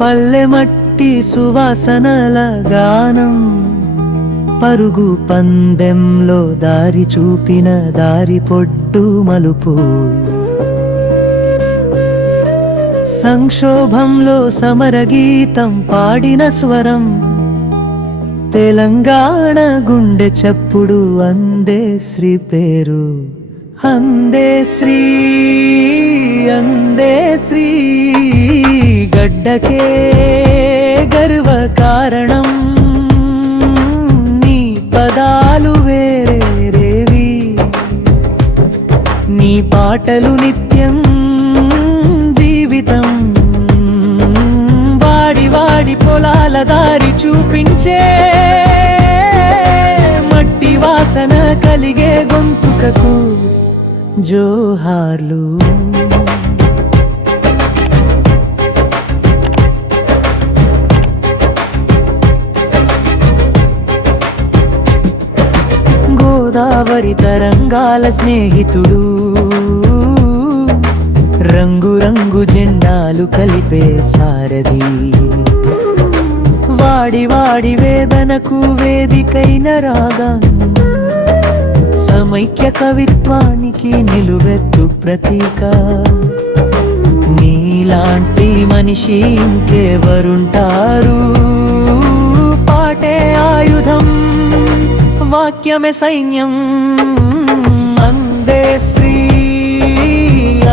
పల్లె మట్టి సువాసనల గానం పరుగు పందెంలో దారి చూపిన దారి పొడ్డు మలుపు. సంక్షోభంలో సమరగీతం పాడిన స్వరం. తెలంగాణ గుండె చప్పుడు అందే శ్రీ పేరు. అందే శ్రీ అందే శ్రీ గడ్డకే గర్వ కారణం. నీ పదాలు వేరేవి నీ పాటలు నిత్యం జీవితం. వాడి వాడి పొలాల దారి చూపించే మట్టి వాసన కలిగే గొంతుకకు జోహార్లు. గోదావరి తరంగాల స్నేహితుడు. రంగురంగు జెండాలు కలిపే సారథి. వాడి వాడి వేదనకు వేదికైన రాగా. సమైక్య కవిత్వానికి నిలువెత్తు ప్రతీక. నీలాంటి మనిషి ఇంకెవరుంటారు? వాక్యమే సైన్యం అందే శ్రీ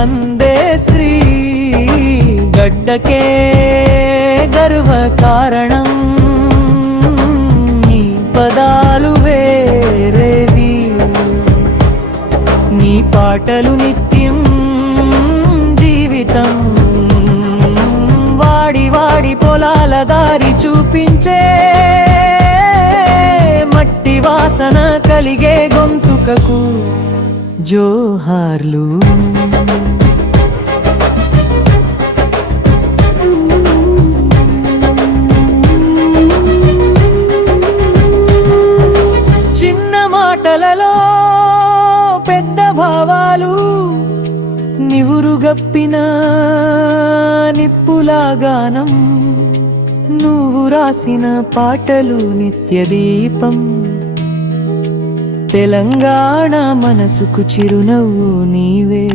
అందే శ్రీ గడ్డకే గర్వ కారణం నీ పదాలు వేరేవి నీ పాటలు నిత్యం జీవితం వాడి వాడి పొలాల దారి గొంతుకకు జోహార్లు. చిన్న మాటలలో పెద్ద భావాలు నివురుగప్పిన నిప్పులాగానం నువ్వు రాసిన పాటలు నిత్య దీపం తెలంగాణ మనసుకు చిరునవ్వు నీవే.